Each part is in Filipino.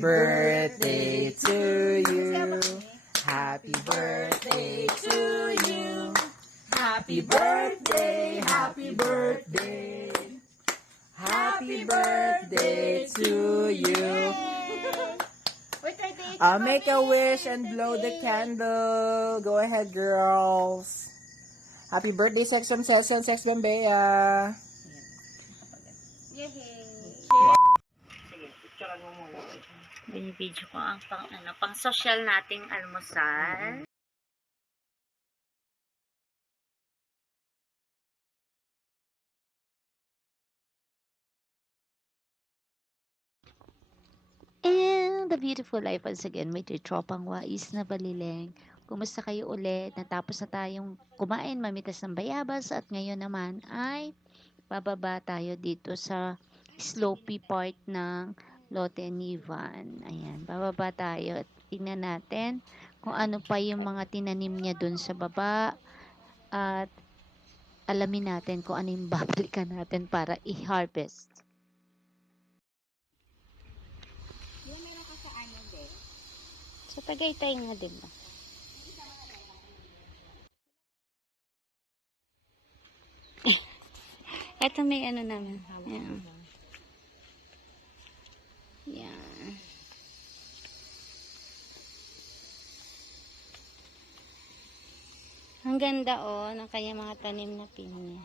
birthday to you. Happy birthday to you. Happy birthday, happy birthday. Happy birthday to you. I'll make a wish and blow the candle. Go ahead, girls. Happy birthday, Sex from Celson, Sex Bambea. Binibidyo ko ang pang social nating almusal. And the beautiful life once again, may tropang wais na baliling. Kumusta kayo ulit? Natapos na tayong kumain, mamitas ng bayabas at ngayon naman ay bababa tayo dito sa slopey part ng Lotte Nivan. Ayan, bababa tayo at tingnan natin kung ano pa yung mga tinanim niya dun sa baba at alamin natin kung ano yung babalikan natin para i-harvest. Sa Tagaytay nga, diba? Ito may ano naman. Yan. Yan. Ang ganda ng kanyang mga tanim na pinya.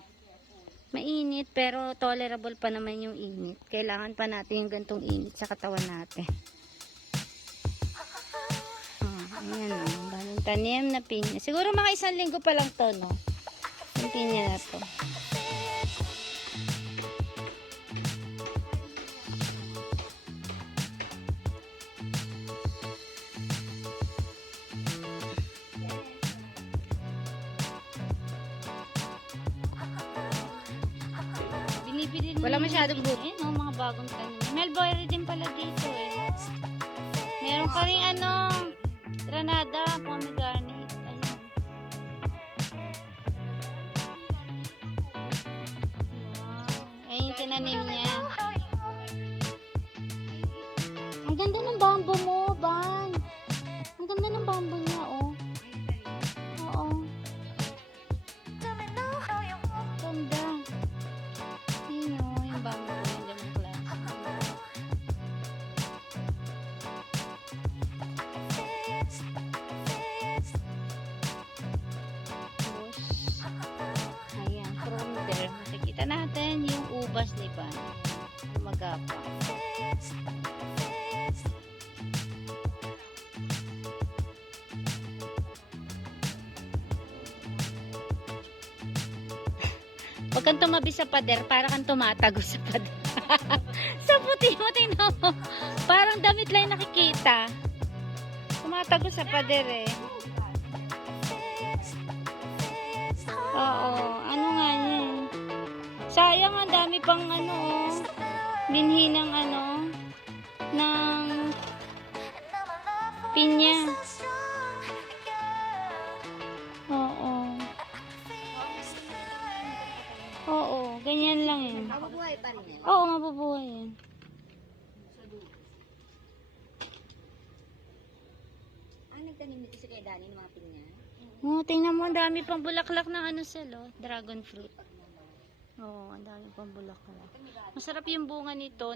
Mainit pero tolerable pa naman yung init. Kailangan pa natin yung gantong init sa katawan natin. Ayan bagong tanim na pinya. Siguro mga 1 linggo pa lang to, no? Yung pinya na to. Wala masyadong buti. Mga bagong tanim. Melbourne din pala dito Meron pa rin granada, pomegranate. Ayun. Wow. Ayun yung tinanim niya. Ang ganda ng bamboo mo, Ban. Ang ganda ng bamboo niya, Oo. Ganda. Yun yung bamboo niya. Ganun klase. Ayan, from there, makikita natin yung ubas ni Ban. Magapang. Huwag kang tumabi sa pader, para kang tumatago sa pader. Sa puti mo, tingnan mo. Parang damit lang nakikita. Tumatago sa pader Oo, ano nga yan. Sayang, ang dami pang binhi ng ng pinya. Oo, ganyan lang yan. Mabubuhay pa rin yan? Oo, mabubuhay yan. Nagtanim nito si Kuya Danny ng mga pinya? Tingnan mo, ang dami pang bulaklak ng dragon fruit. Ang dami pang bulaklak. Masarap yung bunga nito.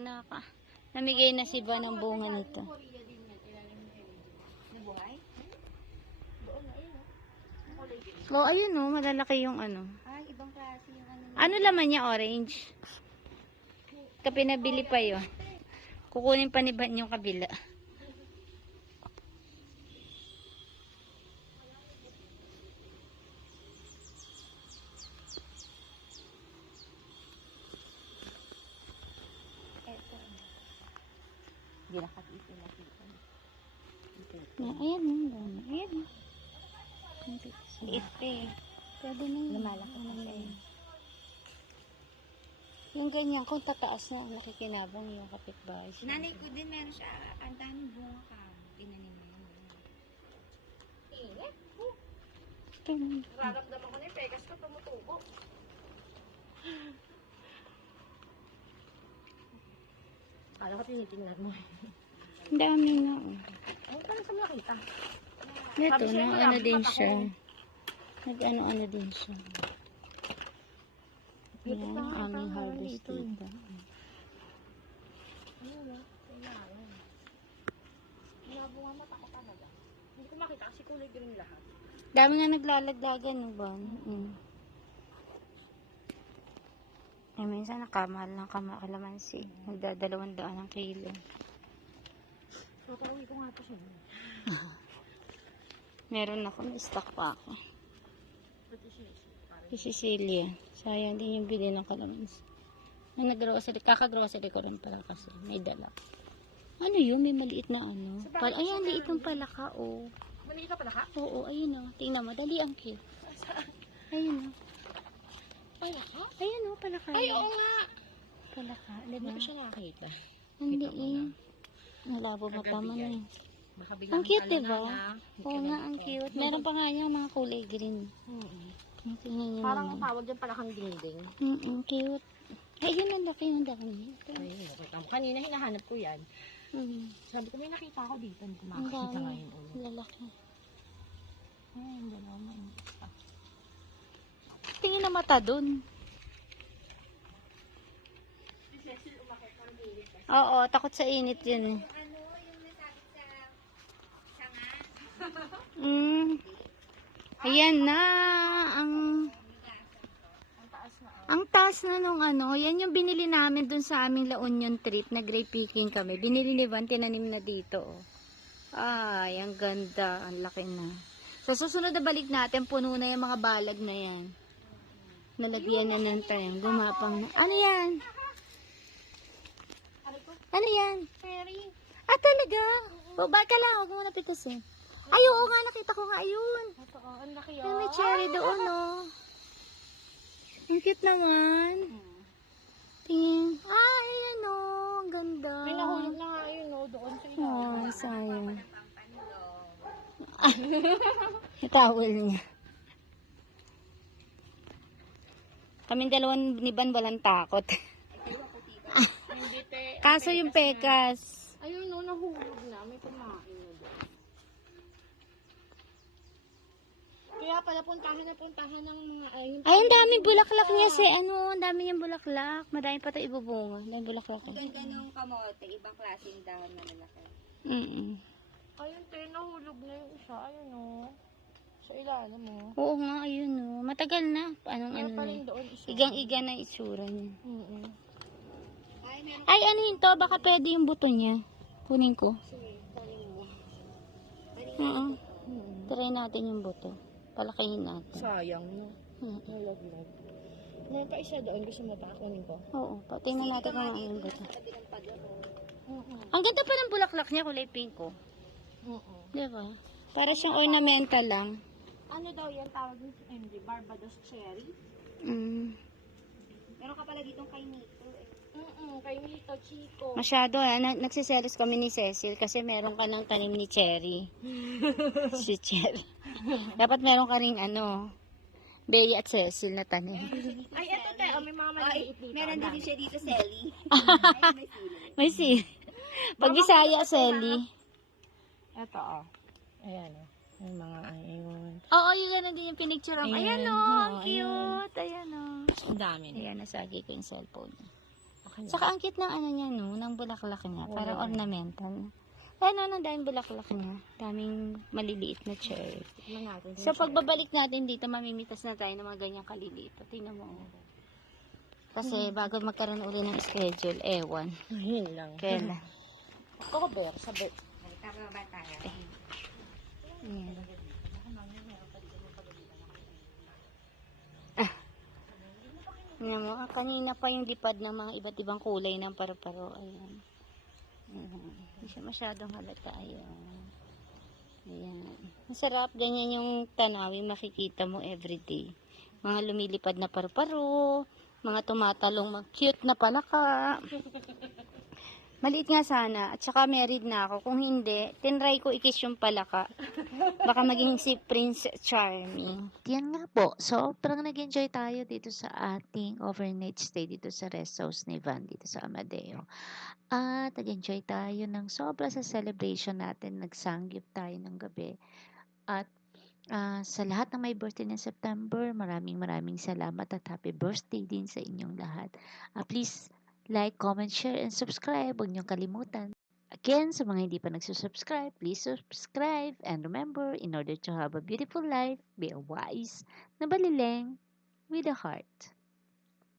Namigay na si Ba ng bunga nito. Nabuhay? Ayun malalaki yung Ay, ibang klase yung Ano laman niya, orange? Pinabili pa yun. Kukunin pa ni Ban yung kabila. Hindi nakatitin. Ayan. Ayan. Ite. Pwede na yun. Lumalaki na siya. Yung ganyan, kung tataas na, nakikinabang yung kapitbahay. Nanay ko din, meron siya. Ang daming bunga ka. Tinanim mo yun. Nararamdaman ko na yung pegas ko tumutubo. Kala ko tinitingnan mo. Ang dami na. Oh. Ano ka sa makita? Ito, Sabi sa'yo, na ano malapit din ako. siya. Nag-ano-ano din siya. Dito Yan, pa, ang aming parang harvest dito, eh. dito. Nabunga mata ko talaga. Hindi ko makita kasi kulay green lahat. Dami nga naglalagdagan, no ba? Eh, minsan nakamahal ng kalamansi. Nagda200 ang kilo. So, pauwi ko nga ito siya. Meron ako, may stock pa ako. Si Cecilia. Sayang din yung bili ng kalamansi. Nung nag-grocery, kaka-grocery ko rin pala kasi may dala. Ano yun? May maliit na ano. Ayan, liit ng palaka, oh. Maliit ka pala ka? Oo, ayun oh. Tingnan mo, dali ang cute. Ayun oh. Palaka? Ayun oh, palaka. Ay, oo nga. Palaka, Hindi diba? ko siya nakakita. Ang Kita mo liit. Nalabo mata mo na eh. Baka biglang Ang cute, talo diba? na, na. Oo nga, ang cute. Meron pa nga niya mga kulay green. Tingnan niyo Parang ang naman. tawag dyan palakang dingding. Cute. Ay, yun ang laki ng dami. Ay, nakita mo. Kanina hinahanap ko yan. Sabi ko, may nakita ako dito. Hindi ko Ang makakita dami. ngayon ulit. Lalaki. Ay, ang dalawa mo. Tingin na mata dun. Oo, takot sa init yun. Ayan na. Ang taas na nung ano. Yan yung binili namin dun sa aming La Union trip. Nag-grape picking kami. Binili ni Van, tinanim na dito. Oh. Ay, ang ganda. Ang laki na. Sa susunod na balik natin, puno na yung mga balag na yan. Nalagyan na ng tayo. Gumapang na. Ano yan? Ano yan? Cherry. Ah, talaga? O, baka lang. Huwag mo napitusin. Ay, oo nga. Nakita ko nga. Ayun. Ito, ang laki Ay, may cherry doon, oh. Ang cute naman. Tingin. Ah, ayan, oh. Ang ganda. May nahulog na nga yun, no, doon sa ilalim. Oh, sayang. Yung towel niya. Kaming dalawang ni Ban walang takot. Hindi, te. Kaso yung pekas. Ayun, no, nahulog na. May kumain na doon. Kaya pala puntahan ng mga ayun. Ay, ang daming bulaklak niya si ano. Ang dami niyang bulaklak. Marami pa ito ibubunga. Ang daming bulaklak. Ganda ng kamote, ibang klaseng dahon na lalaki. Ayun, te, nahulog na yung isa. Ayun, no. Sa ilalim mo. Oo nga, ayun oh. Matagal na. Anong Kaya ano pa na. rin doon isa. Igang-iga na itsura niya. Ay, meron Ay, ano yun to? Baka pwede yung buto niya. Kunin ko. Oo. Try natin yung buto. Palakihin natin. Sayang, no. Mm. Nalaglag. Meron pa isa doon. Gusto mo pa kunin ko? Oo. Tingnan natin kung ano yung buto. sabi ng padlaro. Ang ganda pa ng bulaklak niya. Kulay pink ko. Diba? Para siyang ornamental lang. Ano daw yan tawag ni MJ? Barbados cherry? Meron ka pala ditong kay Nito eh. Kay Mito Chico. Masyado nagsiselos kami ni Cecil kasi meron ka ng tanim ni Cherry. Si Cherry. Dapat meron ka ring ano, Bea at Cecil na tanim. Ay, eto te. May mga maliliit dito. Meron din siya dito, Selly. May si. Pag Bisaya, Selly. Eto, oh. Ayan, oh. May mga ayun. Oo, yun na din yung pinicture. Ayan o, ang Ayan. cute. Ayan o. Ang dami na. Ayan, nasagi ko yung cellphone niya. Okay na. Saka ang cute ng ano niya no, ng bulaklak niya. Parang ornamental. Ayan o, daming bulaklak niya. Daming maliliit na cherry. Tignan natin. So, pagbabalik natin dito, mamimitas na tayo ng mga ganyang kaliliit. Tingnan mo. oh. Kasi bago magkaroon uli ng schedule, ewan. Ayun lang. Kailan? October, sabi. Tama ba tayo? Ayan. Tingnan mo, kanina pa yung lipad ng mga iba't ibang kulay ng paru-paro. Ayan. Ayan. Hindi siya masyadong halata. Ayan. Ayan. Masarap. Ganyan yung tanawin makikita mo everyday. Mga lumilipad na paru-paro, mga tumatalong cute na palaka. Maliit nga sana. At saka married na ako. Kung hindi, tinry ko ikis yung palaka. Baka maging si Prince Charming. Yan nga po, sobrang nag-enjoy tayo dito sa ating overnight stay dito sa rest house ni Van dito sa Amadeo. At nag-enjoy tayo ng sobra sa celebration natin, nagsanggip tayo ng gabi. At sa lahat ng may birthday ng September, maraming salamat at happy birthday din sa inyong lahat. Please like, comment, share, and subscribe. Huwag niyong kalimutan. Again, sa mga hindi pa nagsusubscribe, please subscribe. And remember, in order to have a beautiful life, be a wise na balileng with a heart.